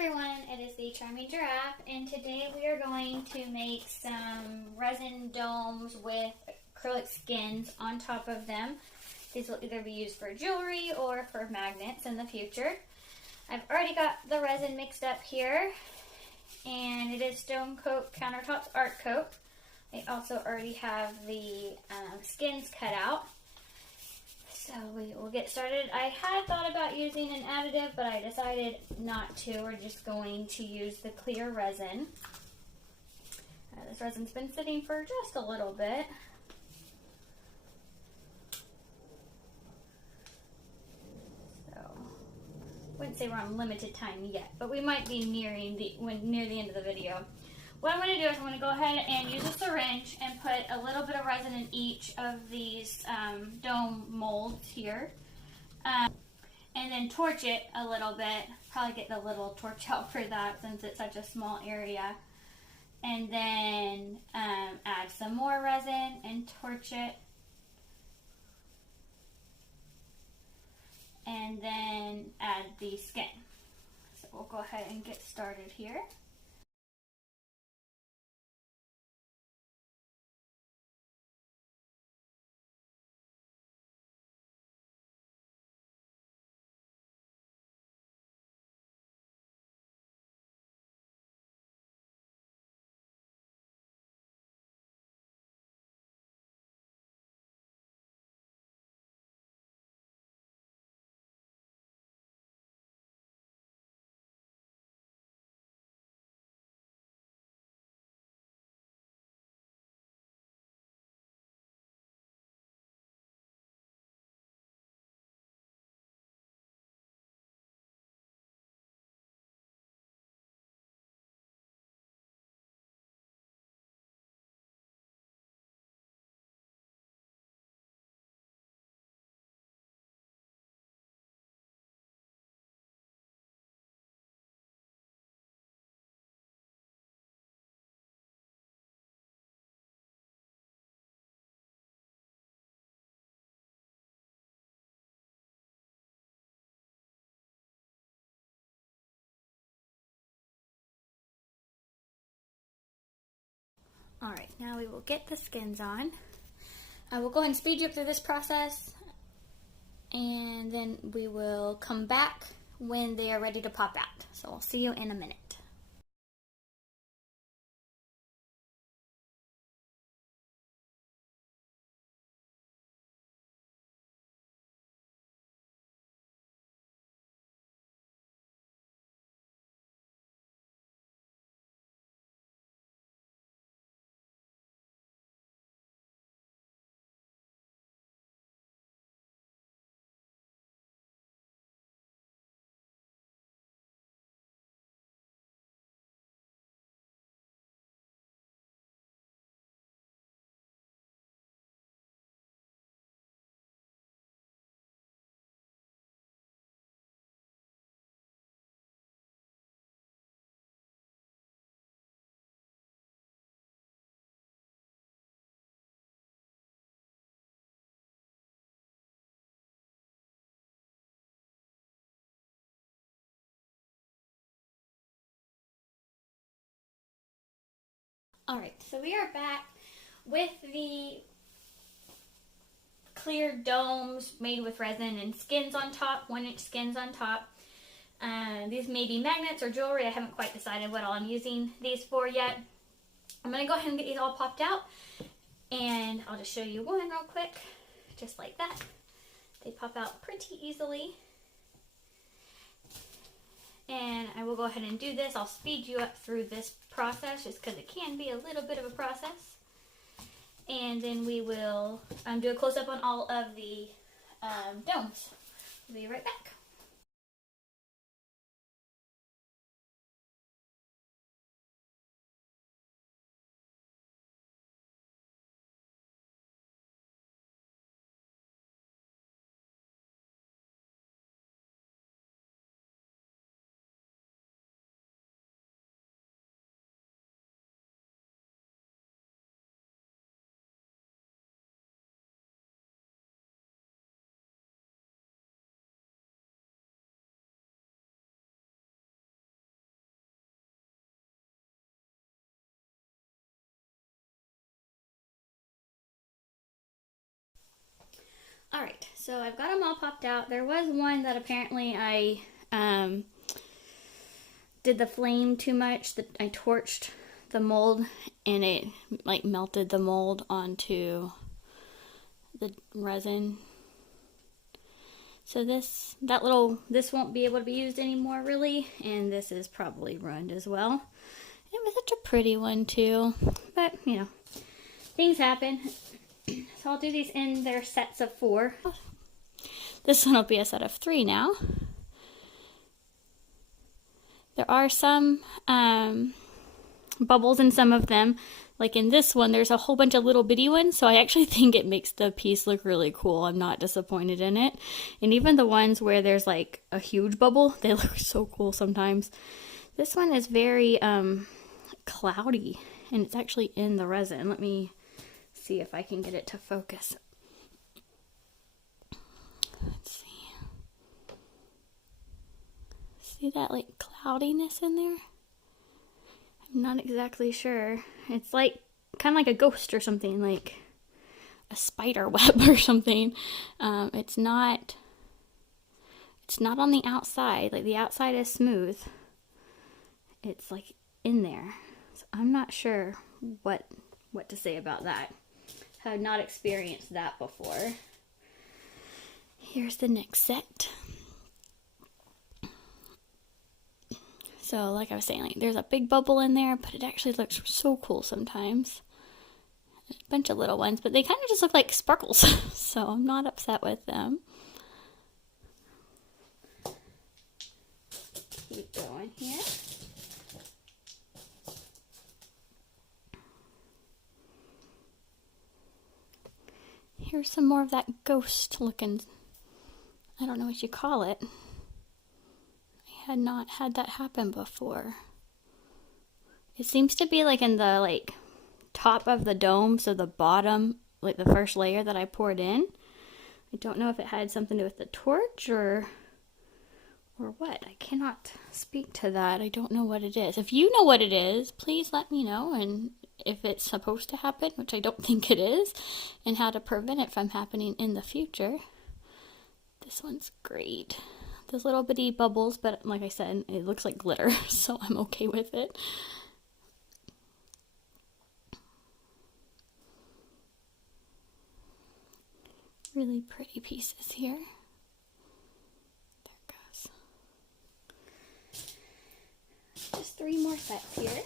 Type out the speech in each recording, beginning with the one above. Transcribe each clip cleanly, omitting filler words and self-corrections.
everyone, it is the Charming Giraffe, and today we are going to make some resin domes with acrylic skins on top of them. These will either be used for jewelry or for magnets in the future. I've already got the resin mixed up here, and it is Stonecoat Countertops Art Coat. I also already have the skins cut out. So we will get started. I had thought about using an additive, but I decided not to. We're just going to use the clear resin. This resin's been sitting for just a little bit. So, wouldn't say we're on limited time yet, but we might be near the end of the video. What I'm going to do is I'm going to go ahead and use a syringe and put a little bit of resin in each of these dome molds here. And then torch it a little bit. Probably get the little torch out for that since it's such a small area. And then add some more resin and torch it. And then add the skin. So we'll go ahead and get started here. Alright, now we will get the skins on. I will go ahead and speed you up through this process, and then we will come back when they are ready to pop out. So I'll see you in a minute. Alright, so we are back with the clear domes made with resin and skins on top, 1-inch skins on top. These may be magnets or jewelry. I haven't quite decided what all I'm using these for yet. I'm going to go ahead and get these all popped out, and I'll just show you one real quick, just like that. They pop out pretty easily. And I will go ahead and do this. I'll speed you up through this process just because it can be a little bit of a process. And then we will do a close-up on all of the domes. We'll be right back. Alright, so I've got them all popped out. There was one that apparently I did the flame too much, that I torched the mold and it like melted the mold onto the resin. So this won't be able to be used anymore really, and this is probably ruined as well. It was such a pretty one too, but you know, things happen. So I'll do these in their sets of 4. This one will be a set of 3 now. There are some bubbles in some of them. Like in this one, there's a whole bunch of little bitty ones, so I actually think it makes the piece look really cool. I'm not disappointed in it. And even the ones where there's like a huge bubble, they look so cool sometimes. This one is very cloudy, and it's actually in the resin. Let me see if I can get it to focus. Let's see. See that like cloudiness in there? I'm not exactly sure. It's like kind of like a ghost or something, like a spider web or something. It's not on the outside. Like the outside is smooth. It's like in there. So I'm not sure what to say about that. Have not experienced that before. Here's the next set. So like I was saying, like there's a big bubble in there, but it actually looks so cool sometimes. A bunch of little ones, but they kind of just look like sparkles. So I'm not upset with them. Keep going here. Here's some more of that ghost looking, I don't know what you call it. I had not had that happen before. It seems to be like in the like top of the dome, so the bottom, like the first layer that I poured in. I don't know if it had something to do with the torch or what. I cannot speak to that. I don't know what it is. If you know what it is, please let me know, and if it's supposed to happen, which I don't think it is, and how to prevent it from happening in the future. This one's great. Those little bitty bubbles, but like I said, it looks like glitter, so I'm okay with it. Really pretty pieces here. There it goes. Just 3 more sets here.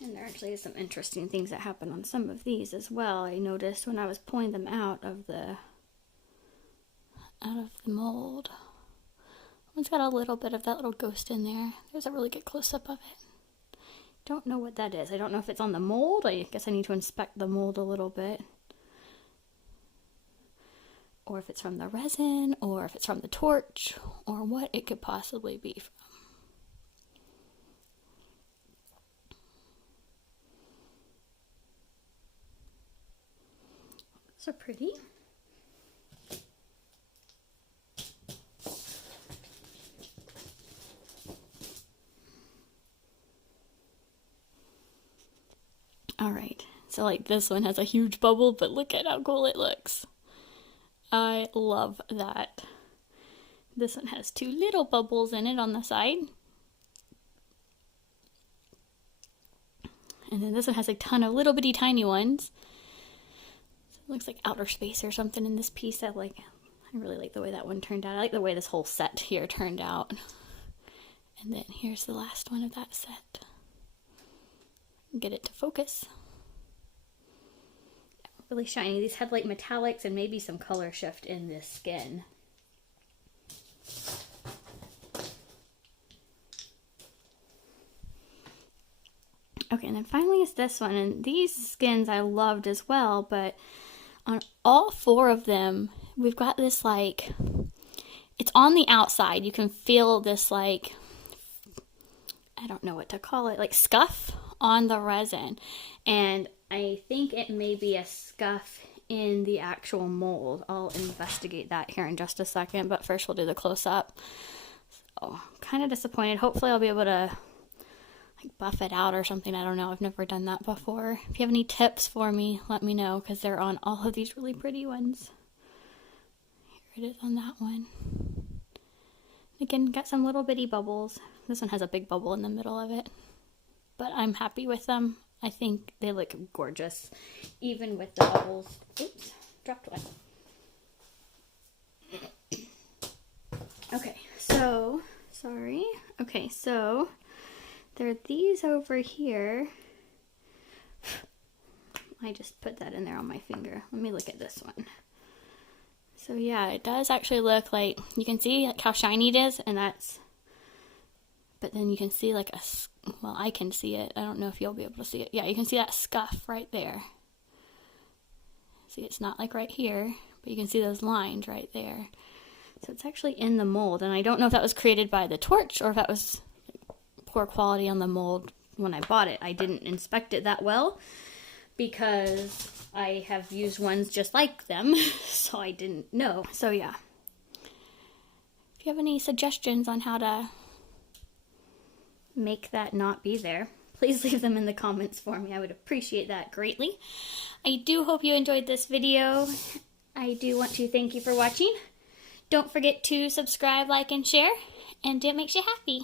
And there actually is some interesting things that happen on some of these as well. I noticed when I was pulling them out of the mold. One's got a little bit of that little ghost in there. There's a really good close-up of it. Don't know what that is. I don't know if it's on the mold. I guess I need to inspect the mold a little bit. Or if it's from the resin, or if it's from the torch, or what it could possibly be from. So pretty. Alright, so like this one has a huge bubble, but look at how cool it looks. I love that. This one has 2 little bubbles in it on the side. And then this one has a ton of little bitty tiny ones. So it looks like outer space or something in this piece. I really like the way that one turned out. I like the way this whole set here turned out. And then here's the last one of that set. Get it to focus. Really shiny. These had like metallics and maybe some color shift in this skin. Okay, and then finally is this one. And these skins I loved as well, but on all 4 of them, we've got this like, it's on the outside. You can feel this like, I don't know what to call it, like scuff on the resin, and I think it may be a scuff in the actual mold. I'll investigate that here in just a second, but first we'll do the close-up. So, kind of disappointed. Hopefully I'll be able to like buff it out or something. I don't know. I've never done that before. If you have any tips for me, let me know, because they're on all of these really pretty ones. it is on that one. Again, got some little bitty bubbles. This one has a big bubble in the middle of it. But I'm happy with them. I think they look gorgeous, even with the bubbles. Oops, dropped one. Okay, so, sorry. Okay, so there are these over here. I just put that in there on my finger. Let me look at this one. So yeah, it does actually look like, you can see like how shiny it is, and that's, but then you can see like a, well, I can see it. I don't know if you'll be able to see it. Yeah, you can see that scuff right there. See, it's not like right here, but you can see those lines right there. So it's actually in the mold, and I don't know if that was created by the torch or if that was poor quality on the mold when I bought it. I didn't inspect it that well because I have used ones just like them, so I didn't know. So yeah, if you have any suggestions on how to make that not be there, please leave them in the comments for me. I would appreciate that greatly. I do hope you enjoyed this video. I do want to thank you for watching. Don't forget to subscribe, like, and share, and do what makes you happy.